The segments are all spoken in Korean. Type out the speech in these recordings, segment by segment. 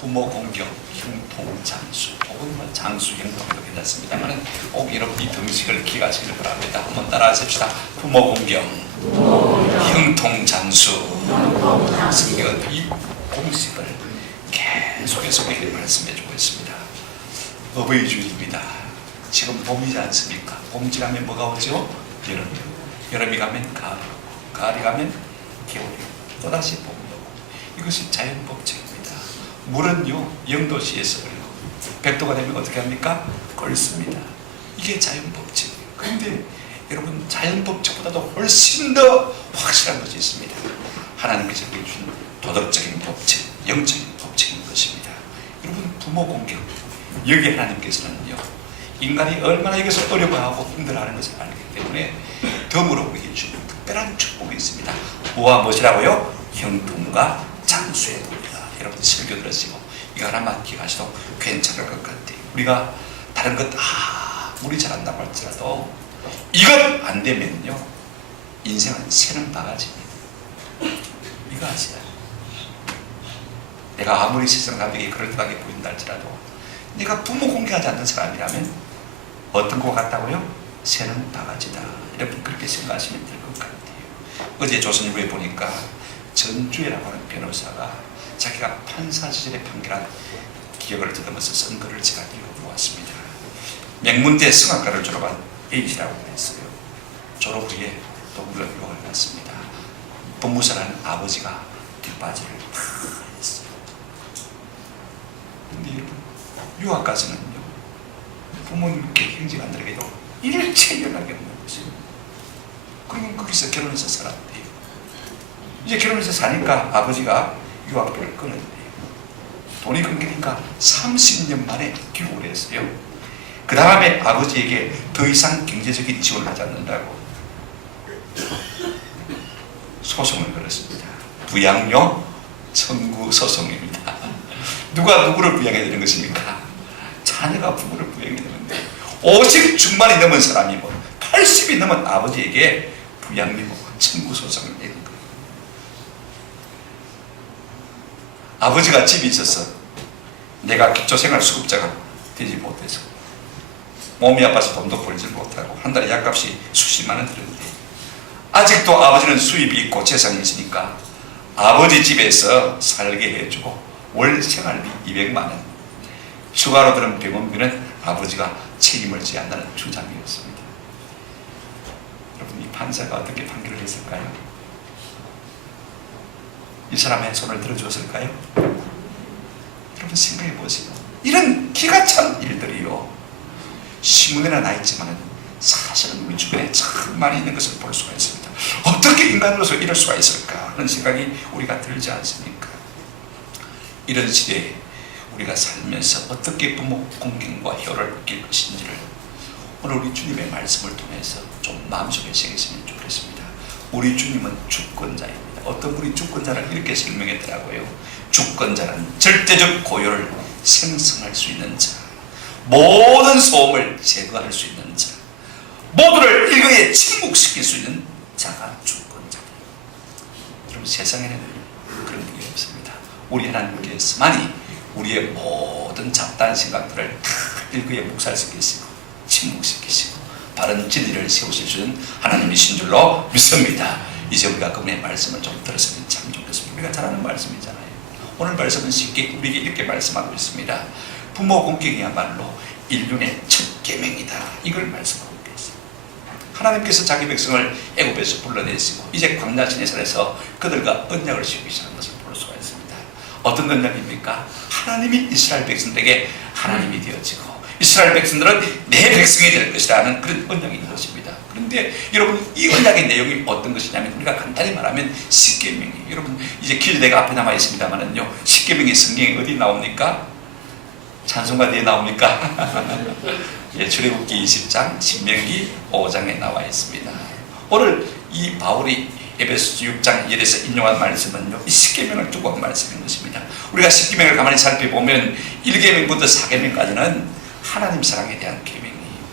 부모 공경, 흉통, 장수, 혹은 장수, 흉통도 괜찮습니다만 꼭 이런 이 병식을 기억하시길 바랍니다. 한번 따라 하십시다. 부모 공경, 흉통, 장수. 성경은 이 공식을 계속해서 우리에게 말씀해주고 있습니다. 어버이 주일입니다. 지금 봄이지 않습니까? 봄 지나면 뭐가 오죠? 여름이요. 여름이 가면 가을, 가을이 가면 겨울이요. 또다시 봄이 오고. 이것이 자연 법칙입니다. 물은요, 0도씨에서 흐르고 백도가 되면 어떻게 합니까? 끓습니다. 이게 자연 법칙이에요. 그런데 여러분, 자연 법칙보다도 훨씬 더 확실한 것이 있습니다. 하나님께서 주신 도덕적인 법칙, 영적인 법칙인 것입니다. 여러분, 부모 공경, 여기 하나님께서는요, 인간이 얼마나 이것을 어려워하고 힘들어하는 것을 알기 때문에 덤으로 우리에게 주는 특별한 축복이 있습니다. 뭐와 무엇이라고요? 형통과 장수의 복이다. 여러분, 설교 들으시고 이거 하나만 기억하셔도 괜찮을 것 같아요. 우리가 다른 것 아무리 잘한다고 할지라도 이건 안 되면요, 인생은 새는 바가지입니다. 이거 아시나요? 내가 아무리 세상 사람에게 그럴듯하게 보인다 할지라도 내가 부모 공개하지 않는 사람이라면 어떤 것 같다고요? 새는 바가지다. 여러분, 그렇게 생각하시면 될 것 같아요. 어제 조선일보에 보니까 전주혜라고 하는 변호사가 자기가 판사 시절에 판결한 기억을 더듬어서 쓴 글을 제가 읽어보았습니다. 명문대 성악과를 졸업한 H라고 했어요. 졸업 후에 동물원 유학을 갔습니다. 법무사라는 아버지가 뒷바지를 다 했어요. 근데 여러분, 유학 가서는요, 부모님께 형제간들에게도 일체 연락이 없는 것이에요. 그러면 거기서 결혼해서 살았대요. 이제 결혼해서 사니까 아버지가 유학비를 끊었대요. 돈이 끊기니까 30년 만에 귀국을 했어요. 그 다음에 아버지에게 더 이상 경제적인 지원을 하지 않는다고 소송을 걸었습니다. 부양료 청구 소송입니다. 누가 누구를 부양해야 되는 것입니까? 자녀가 부모를 부양해야 되는데 50 중반이 넘은 사람이 80이 넘은 아버지에게 부양료 청구 소송을 내는 거예요. 아버지가 집이 있어서 내가 기초생활수급자가 되지 못해서 몸이 아파서 돈도 벌지 못하고 한 달에 약값이 수십만 원 드는데 아직도 아버지는 수입이 있고 재산이 있으니까 아버지 집에서 살게 해주고 월 생활비 200만 원 추가로 드는 병원비는 아버지가 책임을 져야 한다는 주장이었습니다. 여러분, 이 판사가 어떻게 판결을 했을까요? 이 사람의 손을 들어주었을까요? 여러분 생각해 보세요. 이런 기가 찬 일들이요, 신문에나 나 있지만 사실은 우리 주변에 참 많이 있는 것을 볼 수가 있습니다. 어떻게 인간으로서 이럴 수가 있을까 하는 생각이 우리가 들지 않습니까? 이런 시대에 우리가 살면서 어떻게 부모 공경과 혀를 느낄 것인지를 오늘 우리 주님의 말씀을 통해서 좀 마음속에 새겼으면 좋겠습니다. 우리 주님은 주권자입니다. 어떤 분이 주권자를 이렇게 설명했더라고요. 주권자는 절대적 고요를 생성할 수 있는 자, 모든 소음을 제거할 수 있는 자, 모두를 일거에 침묵시킬 수 있는 자가 주권자다. 여러분, 세상에는 그런 게 없습니다. 우리 하나님께서만이 우리의 모든 잡다한 생각들을 다 일거에 묵살시키시고 침묵시키시고 바른 진리를 세우실 수 있는 하나님이신 줄로 믿습니다. 이제 우리가 그분의 말씀을 좀 들었으면 참 좋겠습니다. 우리가 잘 아는 말씀이잖아요. 오늘 말씀은 쉽게 우리에게 이렇게 말씀하고 있습니다. 부모 공경이야말로 인륜의 첫 계명이다. 이걸 말씀하고 있습니다. 하나님께서 자기 백성을 애굽에서 불러내시고 이제 광야 시내산에서 그들과 언약을 세우기 시작한 것을 볼 수가 있습니다. 어떤 언약입니까? 하나님이 이스라엘 백성들에게 하나님이 되어지고 이스라엘 백성들은 내 백성이 될 것이라는 그런 언약이 있는 것입니다. 그런데 여러분, 이 언약의 내용이 어떤 것이냐면 우리가 간단히 말하면 십계명이, 여러분 이제 퀴즈대가 앞에 남아 있습니다만은요, 십계명이 성경에 어디 나옵니까? 찬송가 뒤에 나옵니까? 예, 출애굽기 20장, 신명기 5장에 나와 있습니다. 오늘 이 바울이 에베소서 6장 1에서 인용한 말씀은요, 이 십계명을 두고 한 말씀인 것입니다. 우리가 십계명을 가만히 살펴보면 1계명부터 4계명까지는 하나님 사랑에 대한 계명이,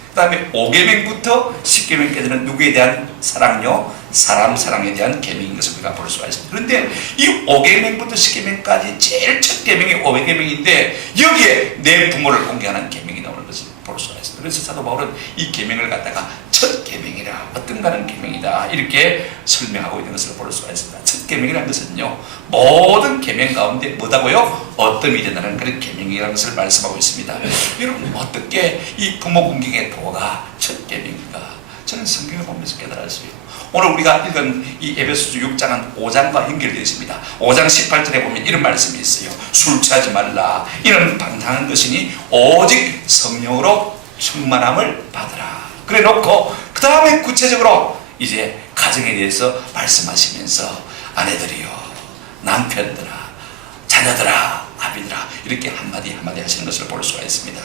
그 다음에 5계명부터 10계명까지는 누구에 대한 사랑요? 사람 사랑에 대한 계명인 것을 우리가 볼 수가 있습니다. 그런데 이 5계명부터 10계명까지 제일 첫 계명이 5계명인데 여기에 내 부모를 공경하는 계명이 나오는 것을 볼 수가 있습니다. 그래서 사도 바울은 이 계명을 갖다가 첫 계명이라, 어떤가는 계명이다, 이렇게 설명하고 있는 것을 볼 수가 있습니다. 첫 계명이라는 것은요, 모든 계명 가운데 뭐다고요? 어뜸이 된다는 그런 계명이라는 것을 말씀하고 있습니다. 여러분, 어떻게 이 부모 공경의 도가 첫 계명인가? 저는 성경을 보면서 깨달았어요. 오늘 우리가 읽은 이 에베소서 6장은 5장과 연결되어 있습니다. 5장 18절에 보면 이런 말씀이 있어요. 술 취하지 말라. 이는 방탕한 것이니 오직 성령으로 충만함을 받으라. 그래 놓고 그 다음에 구체적으로 이제 가정에 대해서 말씀하시면서 아내들이요, 남편들아, 자녀들아, 아비들아, 이렇게 한마디 한마디 하시는 것을 볼 수가 있습니다.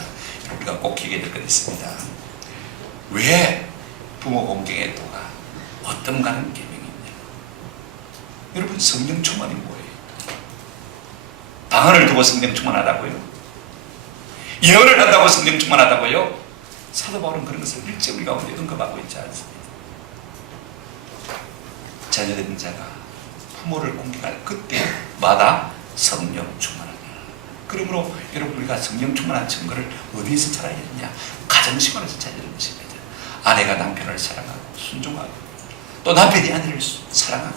우리가 꼭 기억해야 될 것 있습니다. 왜 부모 공경의 도가 어떤가는 계명이냐? 여러분, 성령 충만이 뭐예요? 방언을 두고 성령 충만하다고요? 예언을 한다고 성령 충만하다고요? 사도 바울은 그런 것을 일제 우리 가운데 언급하고 있지 않습니다. 자녀된 자가 부모를 공경할 그때마다 성령 충만하다. 그러므로 여러분, 우리가 성령 충만한 증거를 어디에서 찾아야 되느냐? 가정생활에서 찾아야 되는 것입니다. 아내가 남편을 사랑하고 순종하고, 또 남편이 아내를 사랑하고,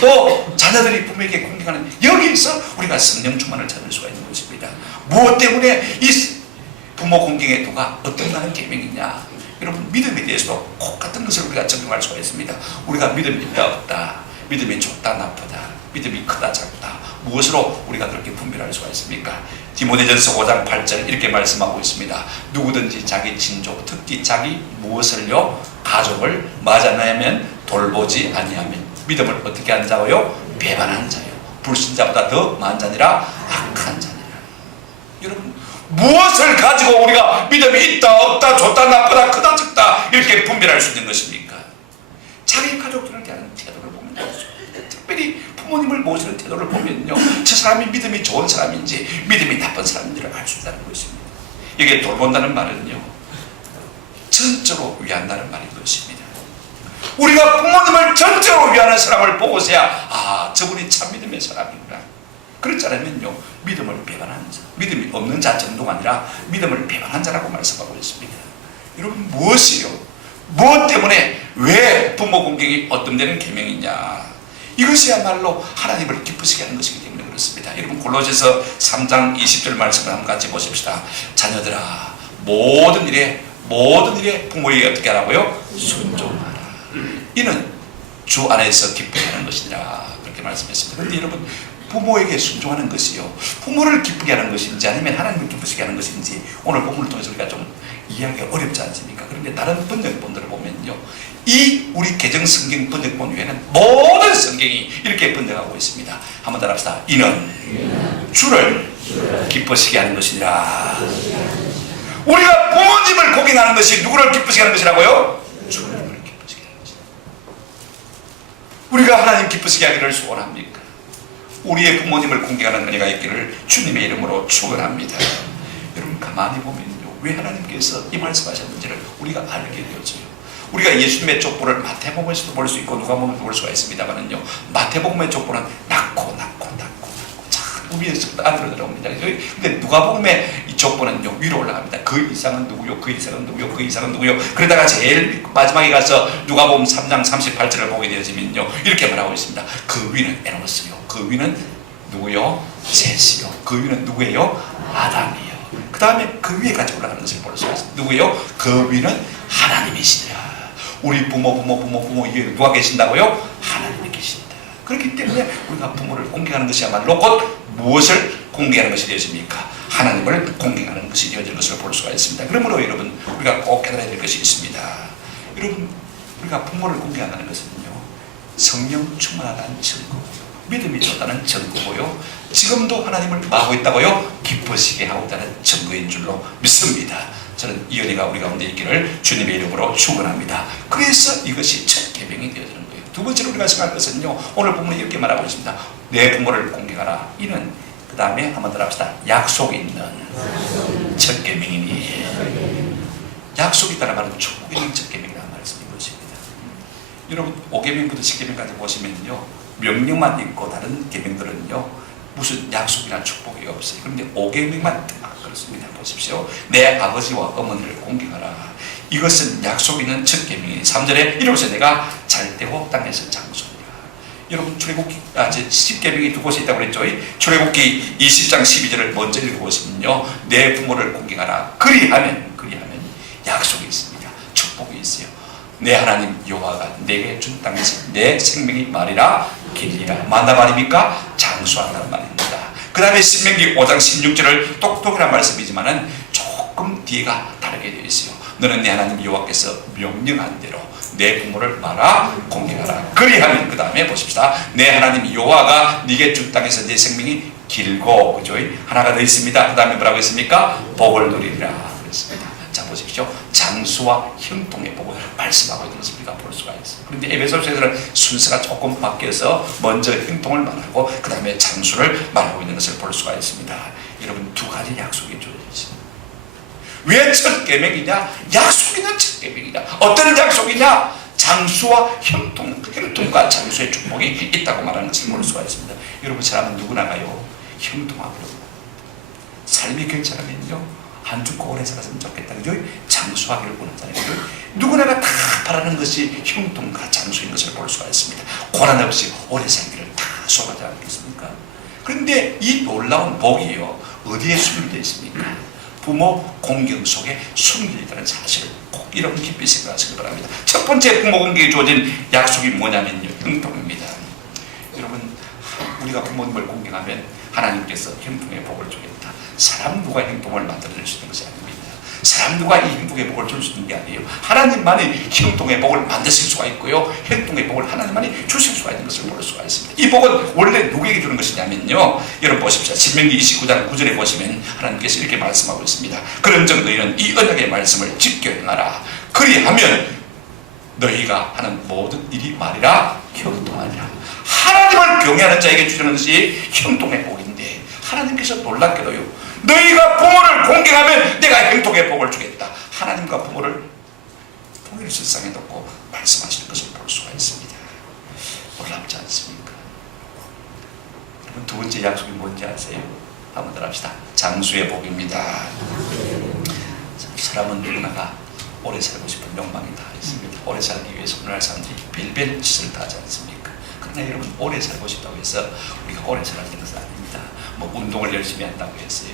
또 자녀들이 부모에게 공경하는, 여기에서 우리가 성령 충만을 찾을 수가 있는 것입니다. 무엇 때문에 이 부모 공경의 도가 어떤가는 계명이냐? 여러분, 믿음에 대해서도 꼭 같은 것을 우리가 적용할 수가 있습니다. 우리가 믿음이 있다 없다, 믿음이 좋다 나쁘다, 믿음이 크다 작다, 무엇으로 우리가 그렇게 분별할 수가 있습니까? 디모데전서 5장 8절 이렇게 말씀하고 있습니다. 누구든지 자기 친족, 특히 자기 무엇을요? 가족을 맞아나면 돌보지 아니하면 믿음을 어떻게 하는 자고요? 배반하는 자요. 불신자보다 더 많은 자니라 악한 자니라. 여러분, 무엇을 가지고 우리가 믿음이 있다 없다 좋다 나쁘다 크다 적다 이렇게 분별할 수 있는 것입니까? 자기 가족들을 대하는 태도를 보면 특별히 부모님을 모시는 태도를 보면요, 저 사람이 믿음이 좋은 사람인지 믿음이 나쁜 사람인지를 알 수 있다는 것입니다. 여기에 돌본다는 말은요, 전적으로 위한다는 말인 것입니다. 우리가 부모님을 전적으로 위하는 사람을 보고서야 아, 저분이 참 믿음의 사람이구나. 그렇지 않으면요, 믿음을 배반하는 자, 믿음이 없는 자 정도가 아니라 믿음을 배반한 자라고 말씀하고 있습니다. 여러분, 무엇이요? 무엇 때문에 왜 부모 공경이 어떤 계명이냐? 이것이야말로 하나님을 기쁘시게 하는 것이기 때문에 그렇습니다. 여러분, 골로새서 3장 20절 말씀을 한번 같이 보십시다. 자녀들아, 모든 일에 부모에게 어떻게 하라고요? 순종하라. 이는 주 안에서 기쁘게 하는 것이니라. 그렇게 말씀했습니다. 그런데 여러분, 부모에게 순종하는 것이요, 부모를 기쁘게 하는 것인지 아니면 하나님을 기쁘시게 하는 것인지 오늘 본문을 통해서 우리가 좀 이해하기가 어렵지 않습니까? 그런데 다른 번역본들을 보면요, 이 우리 개정 성경 번역본 외에는 모든 성경이 이렇게 번역하고 있습니다. 한번 따라합시다. 이는 주를 기쁘시게 하는 것이니라. 우리가 부모님을 공경하는 것이 누구를 기쁘시게 하는 것이라고요? 주님을 기쁘시게 하는 것이다. 우리가 하나님 기쁘시게 하기를 소원합니까? 우리의 부모님을 공경하는 은혜가 있기를 주님의 이름으로 축원합니다. 여러분, 가만히 보면요, 왜 하나님께서 이 말씀하셨는지를 우리가 알게 되어져요. 우리가 예수님의 족보를 마태복음에서도 볼 수 있고 누가복음에서도 볼 수가 있습니다만은요, 마태복음의 족보는 낳고 참 위에서부터 아래로 내려옵니다. 근데 누가복음의 이 족보는요, 위로 올라갑니다. 그 이상은 누구요? 그 이상은 누구요? 그 이상은 누구요? 그러다가 제일 마지막에 가서 누가복음 3장 38절을 보게 되어지면요, 이렇게 말하고 있습니다. 그 위는 에노스요, 그 위는 누구요? 셋이요, 그 위는 누구예요? 아담이요. 그 다음에 그 위에까지 올라가는 것을 볼 수가 있습니다. 누구예요? 그 위는 하나님이시니라. 우리 부모 위에 누가 계신다고요? 하나님이 계신다. 그렇기 때문에 우리가 부모를 공경하는 것이야말로 곧 무엇을 공경하는 것이 되어집니까? 하나님을 공경하는 것이 되어질 것을 볼 수가 있습니다. 그러므로 여러분, 우리가 꼭 깨달아야 될 것이 있습니다. 여러분, 우리가 부모를 공경한다는 것은요, 성령 충만하다는 증거, 믿음이 좋다는 증거고요, 지금도 하나님을 뭐하고 있다고요? 기쁘시게 하고 있다는 증거인 줄로 믿습니다. 저는 이 은혜가 우리 가운데 있기를 주님의 이름으로 축원합니다. 그래서 이것이 첫 계명이 되어지는 거예요. 두 번째로 우리가 생각할 것은요, 오늘 본문에 이렇게 말하고 있습니다. 내 부모를 공경하라. 이는 그 다음에 한번 따라합시다. 약속 있는 첫 계명이니. 약속이 있다는 말은 축복 있는 첫 계명이라는 말씀인 것입니다. 여러분, 5계명부터 10계명까지 보시면요, 명령만 있고 다른 계명들은요, 무슨 약속이나 축복이 없어요. 그런데 5계명만 딱 그렇습니다. 보십시오. 내 아버지와 어머니를 공경하라. 이것은 약속 있는 첫 계명이니. 3절에 이로써 내가 잘되고 땅에서 장수하리라. 여러분, 출애굽기 10계명이 두 곳에 있다고 그랬죠. 출애굽기 20장 12절을 먼저 읽어보시면요, 내 부모를 공경하라. 그리하면 약속이 있습니다. 축복이 있어요. 내 하나님 여호와가 내게 준 땅에서 내 생명이 말이라 길리라. 만다 말입니까? 장수한다는 말입니다. 그 다음에 신명기 5장 16절을 똑똑이란 말씀이지만은 조금 뒤가 다르게 되어 있어요. 너는 내 하나님 여호와께서 명령한 대로 내 부모를 말아 공경하라. 그리하면, 그 다음에 보십시다. 내 하나님 여호와가 네게 준 땅에서 내 생명이 길고, 그죠? 하나가 더 있습니다. 그 다음에 뭐라고 했습니까? 복을 누리리라 그랬습니다. 자, 보십시오. 장수와 형통의 복을 말씀하고 있는 것을 우리가 볼 수가 있습니다. 그런데 에베소서에서는 순서가 조금 바뀌어서 먼저 형통을 말하고 그 다음에 장수를 말하고 있는 것을 볼 수가 있습니다. 여러분, 두 가지 약속이 주어져 있습니다. 왜 첫 계명이냐? 약속 있는 첫 계명이다. 어떤 약속이냐? 장수와 형통과 장수의 축복이 있다고 말하는 것을 볼 수가 있습니다. 여러분, 사람은 누구나가요, 형통하고 삶이 괜찮으면요, 안 죽고 오래 살았으면 좋겠다. 그죠? 장수하기를 원하잖아요. 그죠? 누구나가 다 바라는 것이 형통과 장수인 것을 볼 수가 있습니다. 고난 없이 오래 살기를 다 소원하지 않겠습니까? 그런데 이 놀라운 복이요, 어디에 숨겨져 있습니까? 부모 공경 속에 숨겨져 있다는 사실을 꼭 이런 깊이 생각하시기 바랍니다. 첫 번째 부모 공경에 주어진 약속이 뭐냐면요, 형통입니다. 여러분, 우리가 부모님을 공경하면 하나님께서 형통의 복을 주겠다. 사람 누가 형통을 만들어낼 수 있는 것이 아닙니다. 사람들과 이 행동의 복을 줄 수 있는 게 아니에요. 하나님만이 행동의 복을 만드실 수가 있고요, 행동의 복을 하나님만이 주실 수가 있는 것을 볼 수가 있습니다. 이 복은 원래 누구에게 주는 것이냐면요, 여러분 보십시오. 신명기 29장 9절에 보시면 하나님께서 이렇게 말씀하고 있습니다. 그런즉 너희는 이 언약의 말씀을 지켜 행하라. 그리하면 너희가 하는 모든 일이 말이라 형통하리라. 하나님을 경외하는 자에게 주시는 것이 형통의 복인데, 하나님께서 놀랍게도요, 너희가 부모를 공경하면 내가 행복의 복을 주겠다. 하나님과 부모를 동일실상에 놓고 말씀하시는 것을 볼 수가 있습니다. 놀랍지 않습니까? 여러분, 두 번째 약속이 뭔지 아세요? 한번 더 합시다. 장수의 복입니다. 사람은 누구나가 오래 살고 싶은 욕망이 다 있습니다. 오래 살기 위해서 오늘날 사람들이 별별 짓을 다 하지 않습니까? 그러나 여러분, 오래 살고 싶다고 해서 우리가 오래 살아야 되는 것은 아닙니다. 뭐 운동을 열심히 한다고 했어요,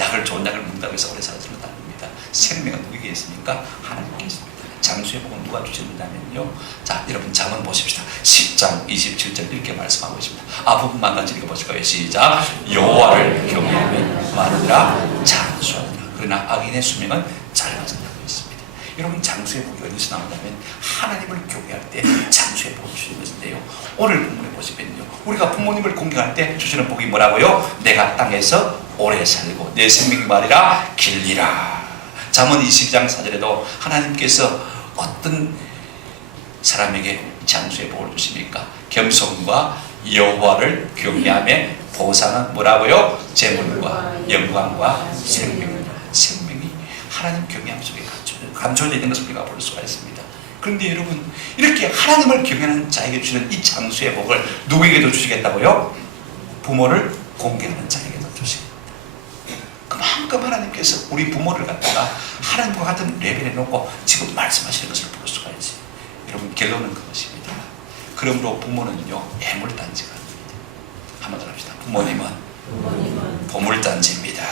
약을 좋은 약을 먹는다고 해서 오래 살아야 되는 것은 아닙니다. 생명은 누구에게 있습니까? 하나님께 있습니다. 장수의 복은 누가 주시느냐면요, 자, 여러분 잠언 보십시다. 10장 27절 이렇게 말씀하고 있습니다. 부분만 같이 읽어보실까요? 시작. 여호와를 경외하면 많으리라 장수하리라. 그러나 악인의 수명은 짧아진다고 했습니다. 여러분, 장수의 복이 어디서 나오냐면 하나님을 경외할 때 장수의 복을 주시는 것인데요, 오늘 본문에 보시면요, 우리가 부모님을 공경할 때 주시는 복이 뭐라고요? 내가 땅에서 오래 살고 내 생명이 말이라 길리라. 잠언 22장 4절에도 하나님께서 어떤 사람에게 장수의 복을 주십니까? 겸손과 여호와를 경외함의 보상은 뭐라고요? 재물과 영광과 생명입니다. 생명이 하나님 경외함 속에 감춰져 있는 것을 우리가 볼 수가 있습니다. 그런데 여러분, 이렇게 하나님을 경외하는 자에게 주시는 이 장수의 복을 누구에게도 주시겠다고요? 부모를 공경하는 자에게도 주시겠다. 그만큼 하나님께서 우리 부모를 갖다가 하나님과 같은 레벨에 놓고 지금 말씀하시는 것을 볼 수가 있어요. 여러분, 결론은 그것입니다. 그러므로 부모는요, 애물단지가 아닙니다. 한번 더 합시다. 부모님은 보물단지입니다.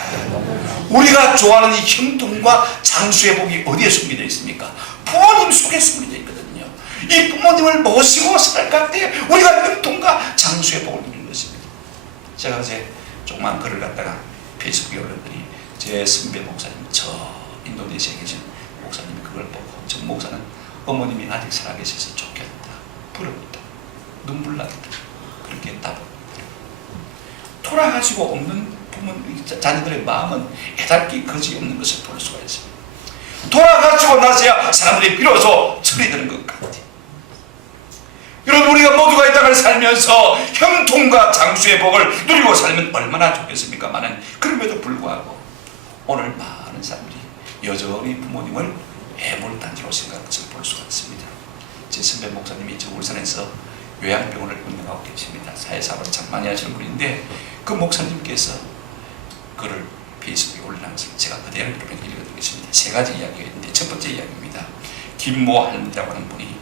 우리가 좋아하는 이 형통과 장수의 복이 어디에 숨겨져 있습니까? 부모님 속에 숨겨져 있거든요. 이 부모님을 모시고 살아갈 때 우리가 형통과 장수의 복을 누리는 것입니다. 제가 어제 조그만 글을 갖다가 페이스북에 올렸더니 제 선배 목사님, 저 인도네시아에 계신 목사님이 그걸 보고, 저 목사는 어머님이 아직 살아계셔서 좋겠다, 부럽다, 눈물 났다, 그렇게 답을. 돌아가시고 없는 부모님, 자녀들의 마음은 애달기 거지없는 것을 볼 수가 있습니다. 돌아가시고 나서야 사람들이 비로소 철이 드는 것 같아요. 여러분, 우리가 모두가 이 땅을 살면서 형통과 장수의 복을 누리고 살면 얼마나 좋겠습니까? 그럼에도 불구하고 오늘 많은 사람들이 여전히 부모님을 애물단지로 생각하는 것을 볼 수가 있습니다. 제 선배 목사님이 저 울산에서 요양병원을 운영하고 계십니다. 사회사업을 참 많이 하시는 분인데, 그 목사님께서 그를 페이스북에 올려놨을 때 제가 그대로 여러분에게 읽어드리겠습니다. 세 가지 이야기가 있는데, 첫 번째 이야기입니다. 김모 할머니라고 하는 분이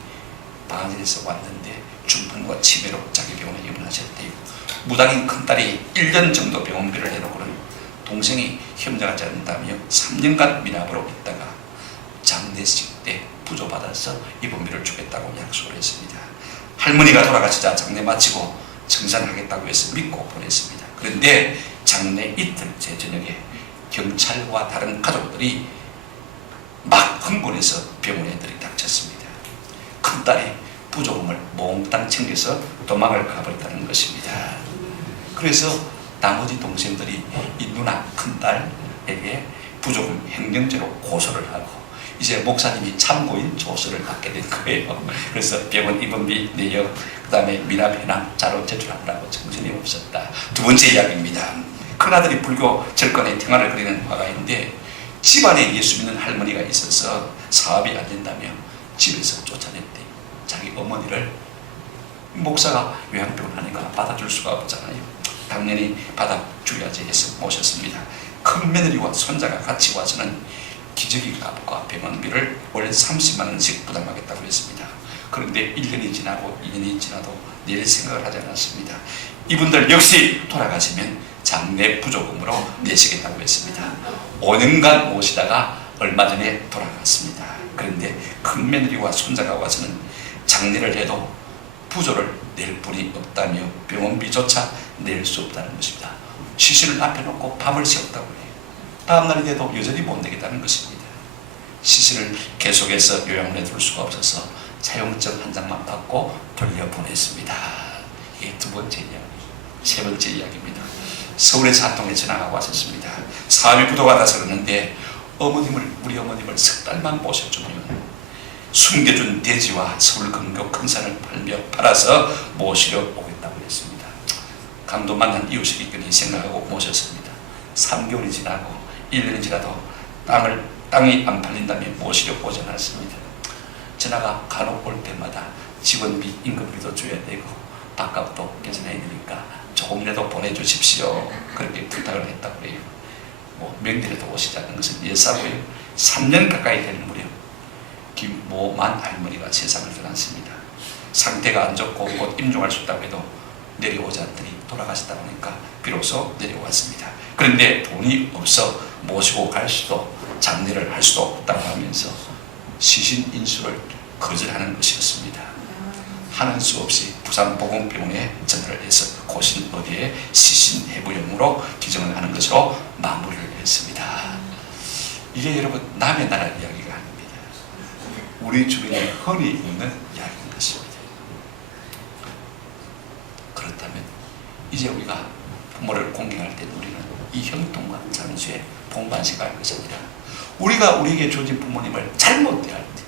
방안에서 왔는데 중풍과 치매로 자기 병원에 입원하셨대요. 무당인 큰딸이 1년 정도 병원비를 내놓고는 동생이 협력하지 않는다며 3년간 미납으로 있다가 장례식 때 부조받아서 입원비를 주겠다고 약속을 했습니다. 할머니가 돌아가시자 장례 마치고 청산하겠다고 해서 믿고 보냈습니다. 그런데 장례 이틀째 저녁에 경찰과 다른 가족들이 막 흥분해서 병원에 들이닥쳤습니다. 큰딸이 부조금을 몽땅 챙겨서 도망을 가버렸다는 것입니다. 그래서 나머지 동생들이 이 누나 큰딸에게 부조금 횡령죄로 고소를 하고 이제 목사님이 참고인 조서를 받게 된 거예요. 그래서 병원 입원비 내역, 그 다음에 미납 해남 자료 제출하느라고 정신이 없었다. 두 번째 이야기입니다. 큰아들이 불교 절간에 평화를 그리는 화가인데 집안에 예수 믿는 할머니가 있어서 사업이 안 된다며 집에서 쫓아냈대. 자기 어머니를 목사가 요양병원 하니까 받아줄 수가 없잖아요. 당연히 받아줘야지 해서 모셨습니다. 큰 며느리와 손자가 같이 와서는 기저귀 값과 병원비를 월 30만 원씩 부담하겠다고 했습니다. 그런데 1년이 지나고 2년이 지나도 낼 생각을 하지 않았습니다. 이분들 역시 돌아가시면 장례 부조금으로 내시겠다고 했습니다. 5년간 모시다가 얼마 전에 돌아갔습니다. 그런데 큰 며느리와 손자가 와서는 장례를 해도 부조를 낼 분이 없다며 병원비조차 낼 수 없다는 것입니다. 시신을 앞에 놓고 밤을 새웠다고 해요. 다음날이 돼도 여전히 못 내겠다는 것입니다. 시신을 계속해서 요양원에 둘 수가 없어서 사용증 한 장만 받고 돌려보냈습니다. 이게 두 번째 이야기. 세 번째 이야기입니다. 서울에서 한 통에 전화가 왔었습니다. 사업이 부도가 나서 그러는데 우리 어머님을 석 달만 모셔주면 숨겨준 대지와 서울 근교 큰 산을 팔아서 모시러 오겠다고 했습니다. 강도 만난 이웃이 있거니 생각하고 모셨습니다. 3개월이 지나고 1년이 지나도 땅이 안 팔린다면 모시려 오지 않았습니다. 전화가 간혹 올 때마다 직원비, 임금비도 줘야 되고 밥값도 계산해야 되니까 조금이라도 보내주십시오. 그렇게 부탁을 했다고 해요. 명절에도 오시지 않는 것은 예사고요. 3년 가까이 되는 무렵 김모만 할머니가 세상을 떠났습니다. 상태가 안 좋고 곧 임종할 수 있다고 해도 내려오지 않더니 돌아가셨다고 하니까 비로소 내려왔습니다. 그런데 돈이 없어 모시고 갈 수도 장례를 할 수도 없다고 하면서 시신 인수를 거절하는 것이었습니다. 하는 수 없이 부산보건병원에 전화를 해서 고신 어디에 시신 해부용으로 기증을 하는 것으로 마무리를 했습니다. 이게 여러분 남의 나라 이야기가 아닙니다. 우리 주변에 흔히 있는 이야기인 것입니다. 그렇다면 이제 우리가 부모를 공경할 때 우리는 이 형통과 장수에 동반시가 할 것이 아니라 우리가 우리에게 주어진 부모님을 잘못 대할 때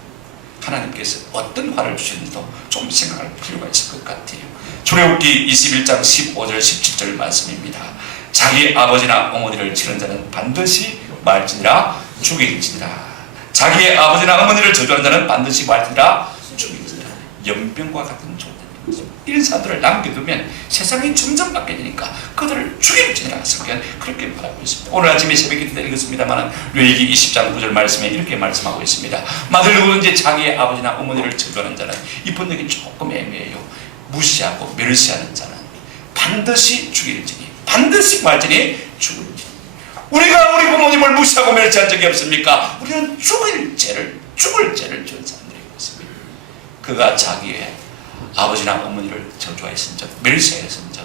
하나님께서 어떤 화를 주시는지도 좀 생각할 필요가 있을 것 같아요. 출애굽기 21장 15절 17절 말씀입니다. 자기 아버지나 어머니를 치는 자는 반드시 말지니라 죽일지니라. 자기의 아버지나 어머니를 저주하는 자는 반드시 말지니라 죽일지니라. 연병과 같은 존재입니다. 이런 사람들을 남겨두면 세상이 점점 바뀌니까 그들을 죽일지니라. 성경 그렇게 말하고 있습니다. 오늘 아침에 새벽 기도 때 읽었습니다만 레위기 20장 9절 말씀에 이렇게 말씀하고 있습니다. 만일 누구든지 자기의 아버지나 어머니를 저주하는 자는 이 번역이 조금 애매해요. 무시하고 멸시하는 자는 반드시 죽일지니 반드시 말지니 죽을지니. 우리가 우리 부모님을 무시하고 멸시한 적이 없습니까? 우리는 죽을 죄를 지은 사람들이고 있습니다. 그가 자기의 아버지나 어머니를 저주하였은즉 멸시하였은즉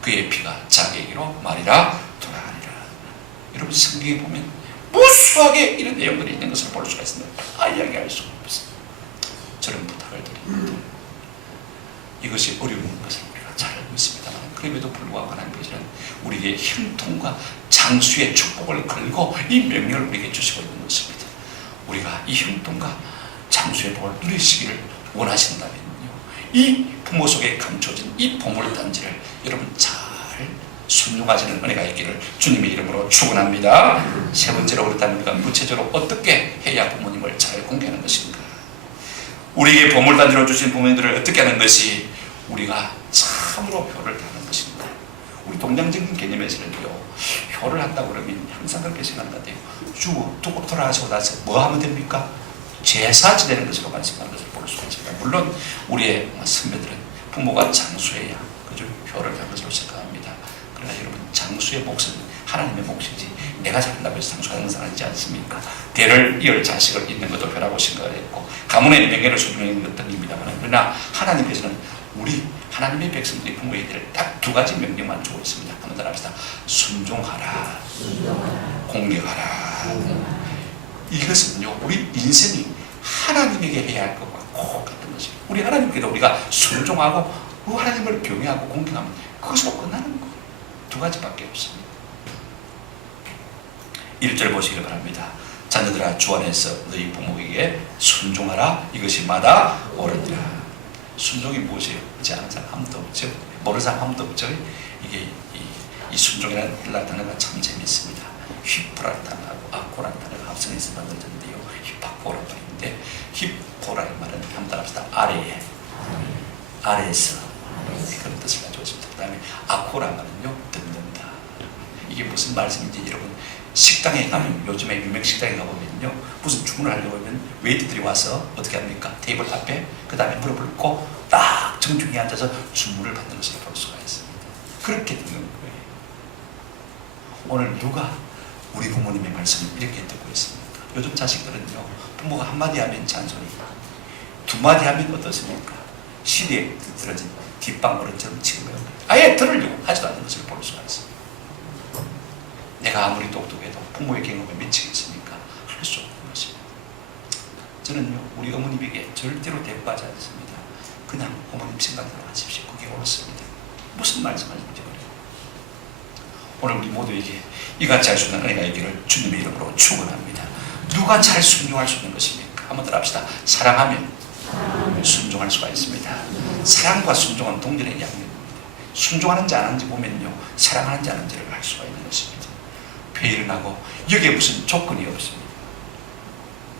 그의 피가 자기에게로 말이라 돌아가니라. 여러분 성경에 보면 무수하게 이런 내용들이 있는 것을 볼 수가 있습니다. 이야기할 수가 없습니다. 저런 부탁을 드립니다. 이것이 어려운 것을 우리가 잘 알고 있습니다만 그럼에도 불구하고 하나님께서는 우리에게 형통과 장수의 축복을 걸고 이 명령을 우리에게 주시고 있는 것입니다. 우리가 이 형통과 장수의 복을 누리시기를 원하신다면요, 이 부모 속에 감춰진 이 보물단지를 여러분 잘 순종하시는 은혜가 있기를 주님의 이름으로 축원합니다. 세 번째로 그렇다면 우리가 구체적으로 어떻게 해야 부모님을 잘 공개하는 것인가? 우리에게 보물단지로 주신 부모님들을 어떻게 하는 것이 우리가 참으로 효를 다하는 것입니다. 우리 동양적인 개념에서는요, 효를 한다고 그러면 항상 그렇게 생각하는데요, 두고 돌아가시고 나서 뭐 하면 됩니까? 제사 지내는 것으로 말씀하는 것을 볼 수가 있습니다. 물론 우리의 선배들은 부모가 장수해야 그저 효를 한 것으로 생각합니다. 그러나 여러분 장수의 몫은 하나님의 몫이지 내가 잘한다고 해서 장수하는 것은 아니지 않습니까? 대를 이을 자식을 잇는 것도 효라고 생각을 했고 가문의 명예를 소중히 것도 등입니다만 그러나 하나님께서는 우리 하나님의 백성들이 부모에게 딱 두 가지 명령만 주고 있습니다. 한번 더 합시다. 순종하라, 공경하라. 이것은요, 우리 인생이 하나님에게 해야 할 것과 꼭 같은 것입니다. 우리 하나님께도 우리가 순종하고 그 하나님을 경외하고 공경하면 그것으로 끝나는 거예요. 두 가지밖에 없습니다. 1절 보시길 바랍니다. 자녀들아, 주 안에서 너희 부모에게 순종하라. 이것이 마다 옳으니라. 순종이 무엇이에요? 그렇지 않은 사람 아무도 없죠. 모르는 사람 아무도 없죠. 이게 이 순종이라는 헬라 단어가 참 재밌습니다. 휘프라는 단어하고 아코라는 단어가 합성해서 만들어졌는데요. 휘파코라는 말인데, 휘포라는 말은 한번 따라합시다. 아래에서 그런 뜻을 가지고 있습니다. 그 다음에 아코라는 말은요, 듣는다. 이게 무슨 말씀인지 여러분, 식당에 가면, 요즘에 유명 식당에 가보면요, 무슨 주문을 하려고 하면 웨이터들이 와서 어떻게 합니까? 테이블 앞에 그 다음에 무릎을 꿇고 딱 정중히 앉아서 주문을 받는 것을 볼 수가 있습니다. 그렇게 듣는 거예요. 오늘 누가 우리 부모님의 말씀을 이렇게 듣고 있습니까? 요즘 자식들은요, 부모가 한마디 하면 잔소리, 두 마디 하면 어떻습니까? 시대에 들어진 뒷방어른처럼 치는 거예요. 아예 들으려고 하지도 않는 것을 볼 수가 있습니다. 내가 아무리 똑똑해도 부모의 경험에 미치겠습니까? 할 수 없는 것입니다. 저는요 우리 어머님에게 절대로 대꾸하지 않습니다. 그냥 어머님 생각대로 하십시오. 그게 옳습니다. 무슨 말씀하시는지 모르겠어요. 오늘 우리 모두에게 이같이 할 수 있는 은혜가 있기를 주님의 이름으로 축원합니다. 누가 잘 순종할 수 있는 것입니까? 한번 더 합시다. 사랑하면 순종할 수가 있습니다. 사랑과 순종은 동전의 양면입니다. 순종하는지 안 하는지 보면요 사랑하는지 안 하는지를 알 수가 있는 것입니다. 회의를 하고 여기에 무슨 조건이 없습니다.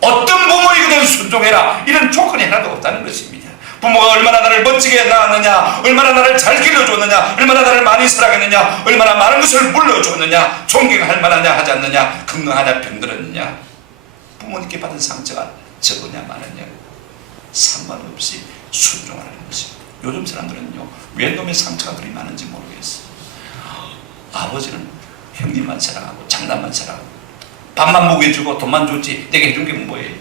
어떤 부모이거든 순종해라 이런 조건이 하나도 없다는 것입니다. 부모가 얼마나 나를 멋지게 낳았느냐, 얼마나 나를 잘 길러줬느냐, 얼마나 나를 많이 사랑했느냐, 얼마나 많은 것을 물려줬느냐, 존경할 만하냐 하지 않느냐, 건강하냐 병들었느냐, 부모님께 받은 상처가 적으냐 많으냐 상관없이 순종하는 것입니다. 요즘 사람들은요 왜 놈의 상처가 그리 많은지 모르겠어요. 아버지는 형님만 사랑하고 장남만 사랑하고 밥만 먹여주고 돈만 줬지 내게 해준 게 뭐예요?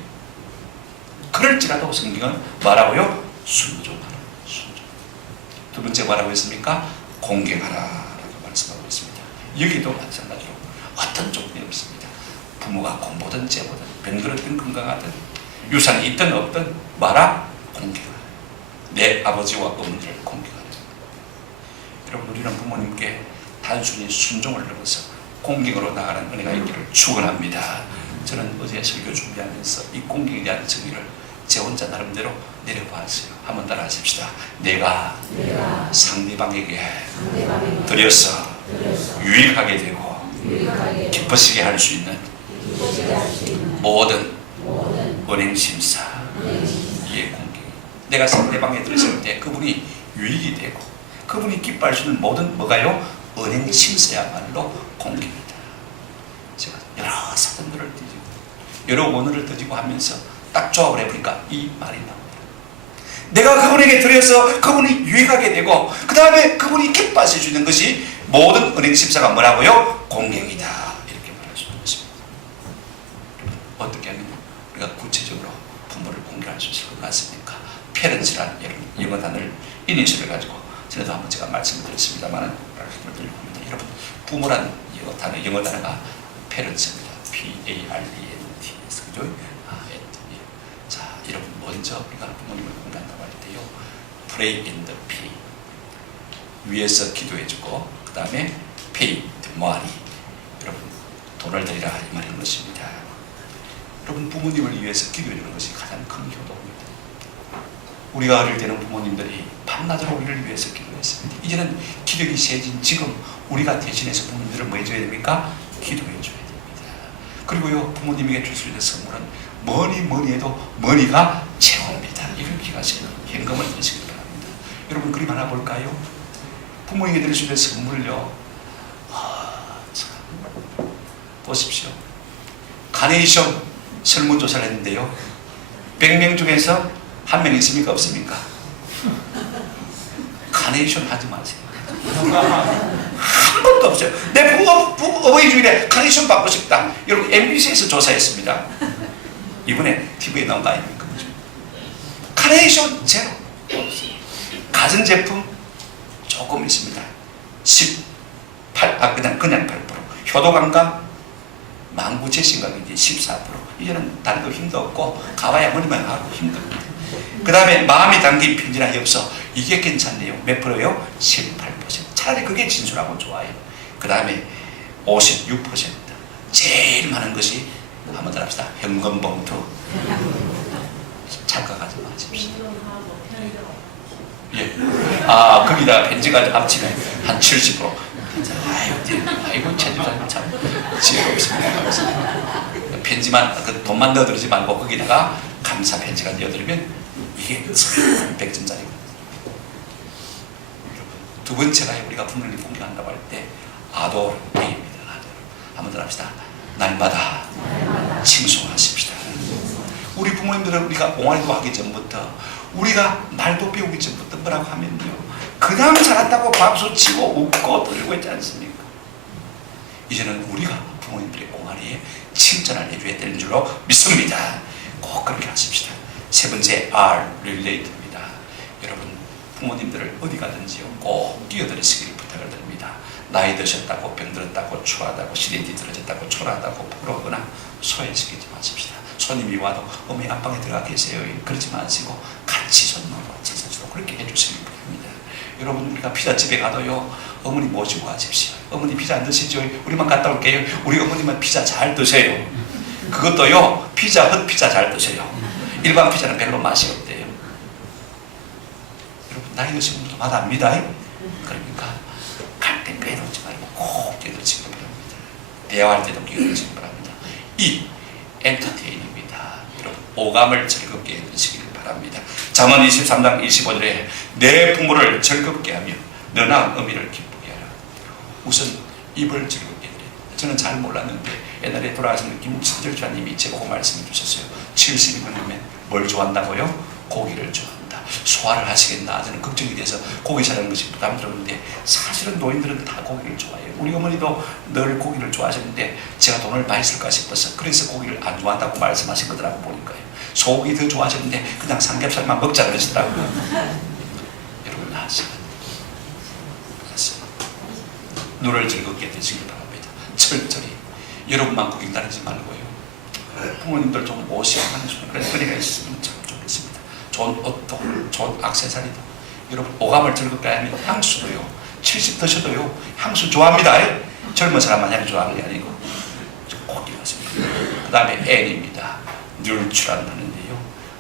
그럴지라도 성경은 뭐라고요? 순종하라. 순종. 두 번째 뭐라고 했습니까? 공경하라 라고 말씀하고 있습니다. 여기도 마찬가지로 어떤 조건이 없습니다. 부모가 공보든 재보든 병들었든 건강하든 유산이 있든 없든 뭐라? 공경하라. 내 아버지와 어머니를 공경하라. 여러분 우리는 부모님께 단순히 순종을 넘어서 공경으로 나가는 은혜가 있기를 축원합니다. 저는 어제 설교 준비하면서 이 공경에 대한 정의를 제 혼자 나름대로 내려보았어요. 한번 따라 하십시다. 내가 상대방에게 드려서 유익하게 되고 기쁘시게 할 수 있는 모든 은행심사 이의 공경. 내가 상대방에 드렸을 때 그분이 유익이 되고 그분이 기뻐할 수 있는 모든 뭐가요? 은행심사야말로 공경이다. 제가 여러 사건들을 뒤지고 여러 원어를 뒤지고 하면서 딱 조합을 해보니까 이 말이 나옵니다. 내가 그분에게 드려서 그분이 유익하게 되고 그 다음에 그분이 기뻐하실 수 있는 것이 모든 은행심사가 뭐라고요? 공경이다. 이렇게 말할 수 있는 것입니다. 어떻게 하면 우리가 구체적으로 부모를 공경할 수 있을 것 같습니까? 페런츠라는 영어 단어를 이니셜을 가지고 전에도 한번 제가 말씀을 드렸습니다만 여러분 부모라는 영어 단어가 페런츠입니다. P-A-R-E-N-T 그죠? 자, 여러분 먼저 우리가 부모님을 공경한다고 할 때요 pray in the pay 위에서 기도해주고 그 다음에 pay 뭐하니 여러분 돈을 드리라 이 말인 것입니다. 여러분 부모님을 위해서 기도해주는 것이 가장 큰 효도입니다. 우리가 어릴 때는 부모님들이 밤낮으로 우리를 위해서 기도했습니다. 이제는 기력이 세진 지금 우리가 대신해서 부모님들을 뭐 해줘야 됩니까? 기도해줘야 됩니다. 그리고요 부모님에게 줄 수 있는 선물은 뭐니 해도 머니가 최고입니다. 이걸 기가시는 현금을 드시기 바랍니다. 여러분 그림 하나 볼까요? 부모에게 드릴 수 있는 선물요 참 보십시오. 카네이션 설문조사를 했는데요 100명 중에서 한 명 있습니까? 없습니까? 카네이션 하지 마세요. 한 번도 없어요. 내 어버이 주일에 카네이션 받고 싶다. 여러분 MBC에서 조사했습니다. 이번에 TV에 나온 거 아닙니까? 카네이션 제로. 가전제품 조금 있습니다. 18, 그냥 8%. 효도감각 망구제신각이 이제 14%. 이제는 다른 거 힘도 없고 가봐야 머리만 하고 힘듭니다. 그 다음에 마음이 담긴 편지나 엽서 이게 괜찮네요. 몇 프로요? 18%. 차라리 그게 진술하고 좋아요. 그 다음에 56% 제일 많은 것이 한번 더 합시다. 현금 봉투. 착각하지 마십시오. 예. 아 거기다 편지가 합치면 한 70%. 아이고 최주사님 참 지혜롭습니다. 편지만 그 돈만 넣어들지 말고 거기다가 감사 편지가 넣어들면 이게 참 100점짜리거든요. 두 번째가 우리가 부모님 공경한다고 할 때 아도르입니다. 한번 더 합시다. 날마다 칭송하십시다. 우리 부모님들은 우리가 옹알이도 하기 전부터 우리가 말도 배우기 전부터 뭐라고 하면요 그냥 잘한다고 박수 치고 웃고 들고 있지 않습니까? 이제는 우리가 부모님들의 옹알이에 칭찬을 해줘야 되는 줄로 믿습니다. 꼭 그렇게 하십시다. 세 번째 R, relate입니다. 여러분 부모님들을 어디 가든지요 꼭 뛰어들으시길 부탁을 드립니다. 나이 드셨다고 병들었다고 추하다고 시련이 들어졌다고 초라하다고 부러워하거나 소외시키지 마십시다. 손님이 와도 어머니 안방에 들어가 계세요. 그러지 마시고 같이 손님하고 같이 있어주고 그렇게 해주시기 바랍니다. 여러분 우리가 피자집에 가도요 어머니 모시고 가십시오. 어머니 피자 안 드시죠? 우리만 갔다 올게요. 우리 어머니만 피자 잘 드세요. 그것도요 피자 헛피자 잘 드세요. 일반 피자는 별로 맛이 없대요. 여러분 나이 드신 분들도 마다합니다. 그러니까 갈 때 빼놓지 말고 꼭 끼어들시기 바랍니다. 대화할 때도 끼어들시기 바랍니다. 이 엔터테인입니다. 여러분 오감을 즐겁게 해드시길 바랍니다. 잠언 23장 25절에 내 부모를 즐겁게 하며 너나 어미를 기쁘게 하라. 우선 입을 즐겁게 해드려야 됩니다. 저는 잘 몰랐는데 옛날에 돌아가신 김천절주님이 제보고 말씀해 주셨어요. 70이 넘으면 뭘 좋아한다고요? 고기를 좋아한다. 소화를 하시겠나? 저는 걱정이 돼서 고기 사는 것이 부담스러운데 사실은 노인들은 다 고기를 좋아해요. 우리 어머니도 늘 고기를 좋아하셨는데 제가 돈을 많이 쓸까 싶어서 그래서 고기를 안 좋아한다고 말씀하신 거더라고 보니까요. 소고기 더 좋아하셨는데 그냥 삼겹살만 먹자 그러시더라고요. 여러분 하시면 눈을 즐겁게 되시길 바랍니다. 철저히 여러분만 구경 다니지 말고요. 부모님들 좀 모시고 하는 그런 거리가 있으면 참 좋겠습니다. 좋은 옷도 좋은 액세서리도 여러분 오감을 즐겁게 하면 향수도요 70 드셔도요 향수 좋아합니다. 젊은 사람만 향수 좋아하는 게 아니고 꼭 이렇습니다. 그 다음에 N입니다. 뉴트럴하는데요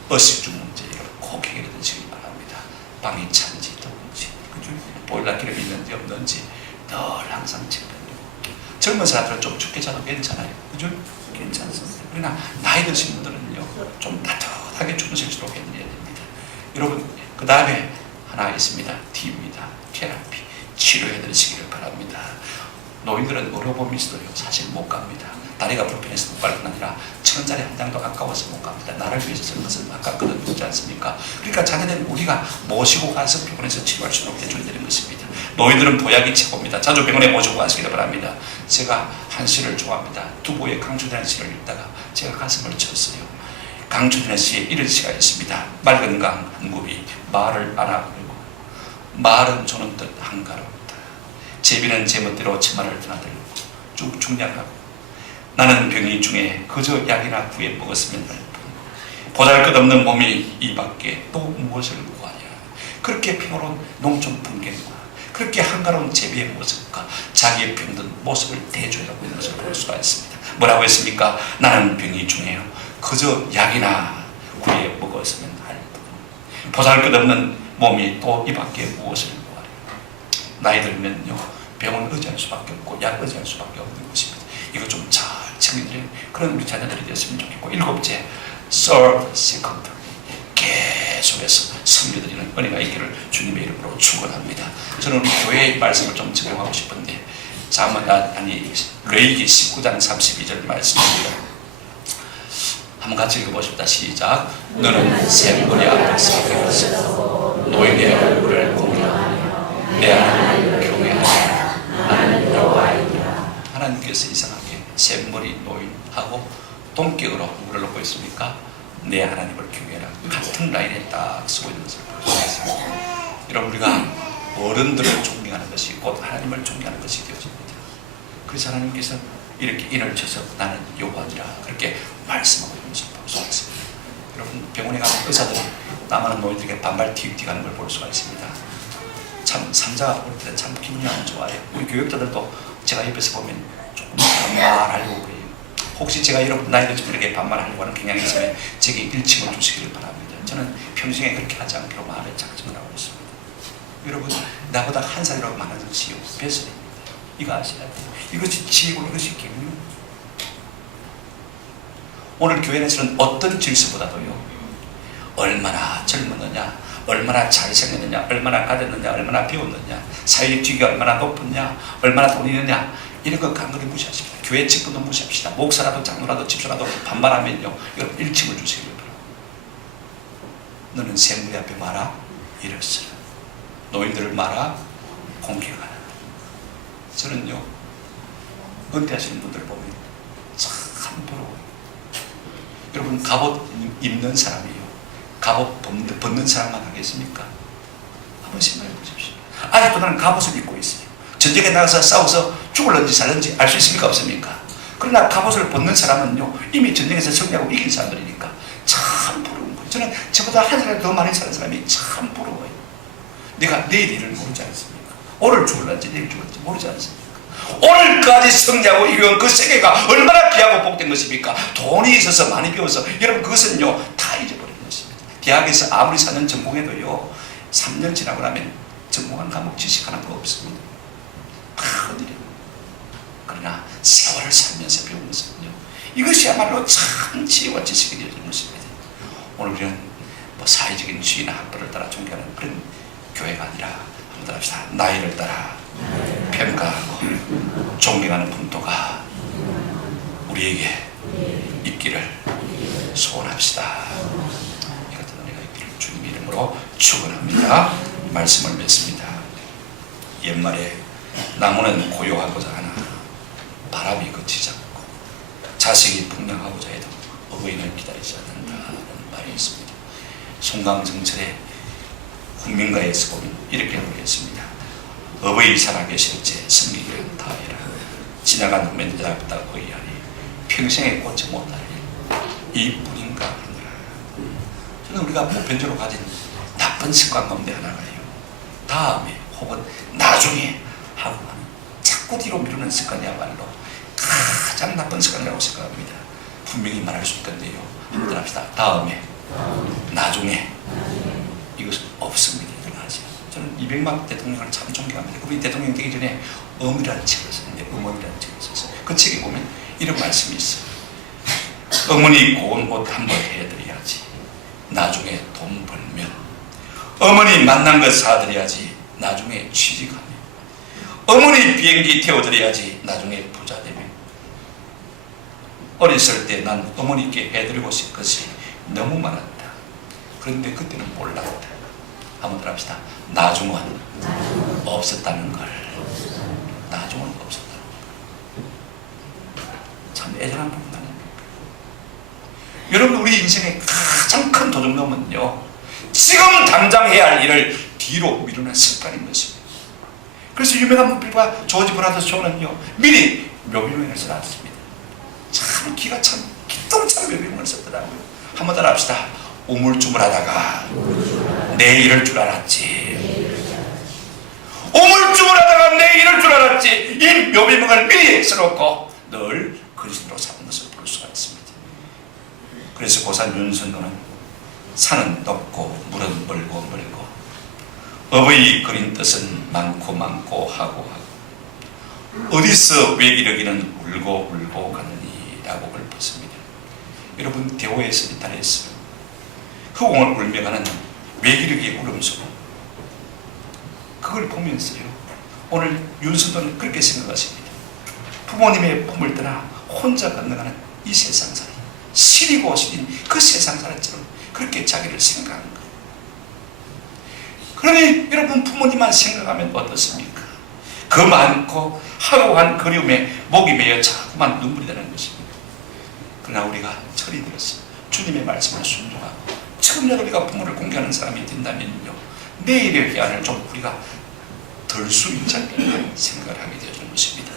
어식주 문제 꼭 해결해 주시기 바랍니다. 방이 찬지 더운지 보일러 기름이 있는지 없는지 늘 항상 체크해요. 젊은 사람들은 좀 춥게 자도 괜찮아요. 그죠? 괜찮습니다. 그러나 나이 드신 분들은요 좀 따뜻하게 주무실 수 있게 해야 됩니다. 여러분 그 다음에 하나 있습니다. T입니다. 테라피 치료해 드리시기를 바랍니다. 노인들은 의료보험이 있어도요 사실 못 갑니다. 다리가 불편해서 못 갈 뿐 아니라 1,000원짜리 한 장도 아까워서 못 갑니다. 나를 위해서 쓰는 것은 아깝거든 그렇지 않습니까? 그러니까 자녀들은 우리가 모시고 가서 병원에서 치료할 수 있게 해줘야 되는 것입니다. 노인들은 보약이 최고입니다. 자주 병원에 모시고 가시기를 바랍니다. 제가 한 시를 좋아합니다. 두부의 강추되는 시를 읽다가 제가 가슴을 쳤어요. 강추되는 시에 이런 시가 있습니다. 맑은 강 한 굽이 말을 안아버리고 말은 조는 듯 한가롭다. 제비는 제멋대로 치마를 드나들고 쭉 중약하고 나는 병이 중에 그저 약이나 구해 먹었으면 할 뿐 보잘것없는 몸이 이 밖에 또 무엇을 구하냐. 그렇게 평화로운 농촌 풍경과 그렇게 한가로운 제비의 모습과 자기의 병든 모습을 대조하고 있는 것을 볼 수가 있습니다. 뭐라고 했습니까? 나는 병이 중에요 그저 약이나 구해 먹었으면 할 뿐 보잘것없는 몸이 또 이 밖에 무엇을 구하냐. 나이 들면요 병은 의지할 수밖에 없고 약 의지할 수밖에 없는 것입니다. 이거 좀 잘 챙겨드리는 그런 우리 자녀들이 됐으면 좋겠고, 일곱째, serve second, 계속해서 섬겨드리는 은혜가 있기를 주님의 이름으로 축원합니다. 저는 우리 교회의 말씀을 좀 적용하고 싶은데, 레위기 19장 32절 말씀입니다. 한번 같이 읽어보십시다. 시작. 너는 샘머리 앞에서 서서 노인의 얼굴을 공경하며 내 하나님을 경외하라. 나는 여호와이니라. 하나님께서 이상하게 샘머리 노인하고 동격으로 물을 놓고 있습니까? 내 하나님을 경외하라. 같은 라인에 딱 쓰고 있는 것을 볼 수 있습니다. 여러분, 우리가 어른들을 존경하는 것이 곧 하나님을 존경하는 것이 되어집니다. 그래서 하나님께서 이렇게 인을 쳐서 나는 여호와니라 그렇게 말씀하고 있는 것을 볼 수가 있습니다. 여러분, 병원에 가면 의사들이 남아는 노인들에게 반발 틱틱하는 걸 볼 수가 있습니다. 참 삼자가 볼 때는 참 기분이 안 좋아요. 우리 교육자들도 제가 옆에서 보면 조금 반말하려고 그래요. 혹시 제가 여러분 나이 드신 분에게 반말하려고 하는 경향이 있으면 제게 일침을 주시기를 바랍니다. 저는 평생에 그렇게 하지 않기로 마음에 작정을 하고 있습니다. 여러분, 나보다 한 살이라고 많은 것이요 뱃살입니다. 이거 아셔야 돼요. 이것이 지혜고 이것이 계명입니다. 오늘 교회에서는 어떤 질서보다도요, 얼마나 젊었느냐, 얼마나 잘생겼느냐, 얼마나 가졌느냐, 얼마나 배웠느냐, 사회적 지위가 얼마나 높았냐, 얼마나 돈이 있느냐, 이런 거 간간히 무시하십시다. 교회 직분도 무시합시다. 목사라도 장로라도 집사라도 반발하면요, 여러분 일침을 주시기를 바랍니다. 너는 샘물이 앞에 마라 이랬으라. 노인들을 마라 공경하라. 저는요, 은퇴하시는 분들 보면 참 부러워요. 여러분, 갑옷 입는 사람이요, 갑옷 벗는 사람만 하겠습니까? 한번 생각해 보십시오. 아직도 나는 갑옷을 입고 있어요. 전쟁에 나가서 싸워서 죽을런지 살는지 알 수 있습니까? 없습니까? 그러나 갑옷을 벗는 사람은요 이미 전쟁에서 승리하고 이긴 사람들이니까 참 부러운 거예요. 저는 저보다 한 살이라도 더 많이 사는 사람이 참 부러워요. 내가 내일 일을 모르지 않습니까? 오늘 죽을런지 내일 죽을지 모르지 않습니까? 오늘까지 승리하고 이겨온 그 세계가 얼마나 귀하고 복된 것입니까? 돈이 있어서 많이 배워서 여러분 그것은요 다 잊어버린 것입니다. 대학에서 아무리 4년 전공해도요 3년 지나고 나면 전공한 과목 지식 하나도 없습니다. 다 흔들려요. 그러나 세월을 살면서 배운 것은요 이것이야말로 참 지혜와 지식이 되어지는 것입니다. 오늘 우리는 뭐 사회적인 지위나 학벌을 따라 존경하는 그런 교회가 아니라 한번 합시다. 나이를 따라 평가하고 존경하는 분도가 우리에게 있기를 소원합시다. 이 같은 은혜가 있기를 주님 이름으로 축원합니다. 말씀을 맺습니다. 옛말에 나무는 고요하고자 하나 바람이 그치지 않고 자식이 풍랑하고자 해도 어버이는 기다리지 않는다는 말이 있습니다. 송강정철의 국민가에서 보면 이렇게 노래했습니다. 어버이 살아계실지 섬기기를 다해라. 지나간 후면 대답다 거의하니 평생에 꽂지 못할 일 이뿐인가 하느라. 저는 우리가 보편적으로 가진 나쁜 습관 가운데 하나가요. 다음에 혹은 나중에 하고 하는 자꾸 뒤로 미루는 습관이야말로 가장 나쁜 습관이라고 생각합니다. 분명히 말할 수 있건데요. 한번 합시다. 다음에 나중에 이것은 없습니다. 저는 이명박 대통령을 참 존경합니다. 그분이 대통령 되기 전에 어머니라는 책을 썼는데 어머니라는 책을 썼어요. 그 책에 보면 이런 말씀이 있어요. 어머니 고운 옷 한 번 해드려야지 나중에 돈 벌면, 어머니 만난 거 사드려야지 나중에 취직하면, 어머니 비행기 태워드려야지 나중에 부자 되면. 어렸을 때 난 어머니께 해드리고 싶은 것이 너무 많았다. 그런데 그때는 몰랐다. 한번 더 합시다. 나중은 없었다는 걸. 나중은 없었다는 걸. 참 애절한 부분 아닙니까? 여러분, 우리 인생의 가장 큰 도둑놈은요, 지금 당장 해야 할 일을 뒤로 미루는 습관인 것입니다. 그래서 유명한 문필가 조지 브라더스 쇼는요 미리 묘비명을 써놨습니다. 참 기가 참 기똥찬 묘비명을 썼더라고요. 한번 따라 합시다. 우물쭈물하다가 내 이럴 줄 알았지. 우물쭈물하다가 내 이럴 줄 알았지. 이 묘비명을 미리 써놓고 늘 그리스도로 사는 것을 볼 수가 있습니다. 그래서 고산 윤선도는 산은 높고 물은 멀고 멀고 어버이 그린 뜻은 많고 많고 하고 하고 어디서 외기러기는 울고 울고 가느니라고 읊었습니다. 여러분, 대호에서 이탈했어요. 허공을 울며 가는 외기러기의 울음소리, 그걸 보면서요 오늘 윤선도는 그렇게 생각하십니다. 부모님의 품을 떠나 혼자 건너가는 이 세상살이, 시리고 시린 그 세상살이처럼 그렇게 자기를 생각하는 거예요. 그러니 여러분, 부모님만 생각하면 어떻습니까? 그 많고 하고한 그리움에 목이 메여 자꾸만 눈물이 나는 것입니다. 그러나 우리가 철이 들었어 주님의 말씀을 순종하고 처음이라도 우리가 부모를 공경하는 사람이 된다면요, 내일의 기한을 좀 우리가 덜 수 있지 않겠나 생각을 하게 되어지는 것입니다.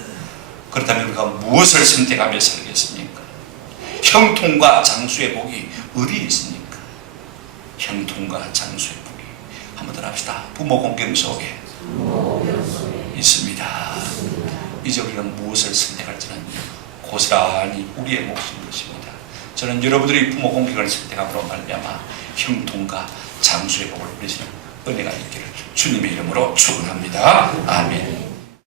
그렇다면 우리가 무엇을 선택하며 살겠습니까? 형통과 장수의 복이 어디에 있습니까? 형통과 장수의 복이, 한번 더 합시다. 부모 공경 속에 있습니다. 이제 우리가 무엇을 선택할지는 고스란히 우리의 몫인 것입니다. 저는 여러분들이 부모 공경을 선택함으로 말미암아 형통과 장수의 복을 누리시는 은혜가 있기를 주님의 이름으로 축원합니다. 아멘.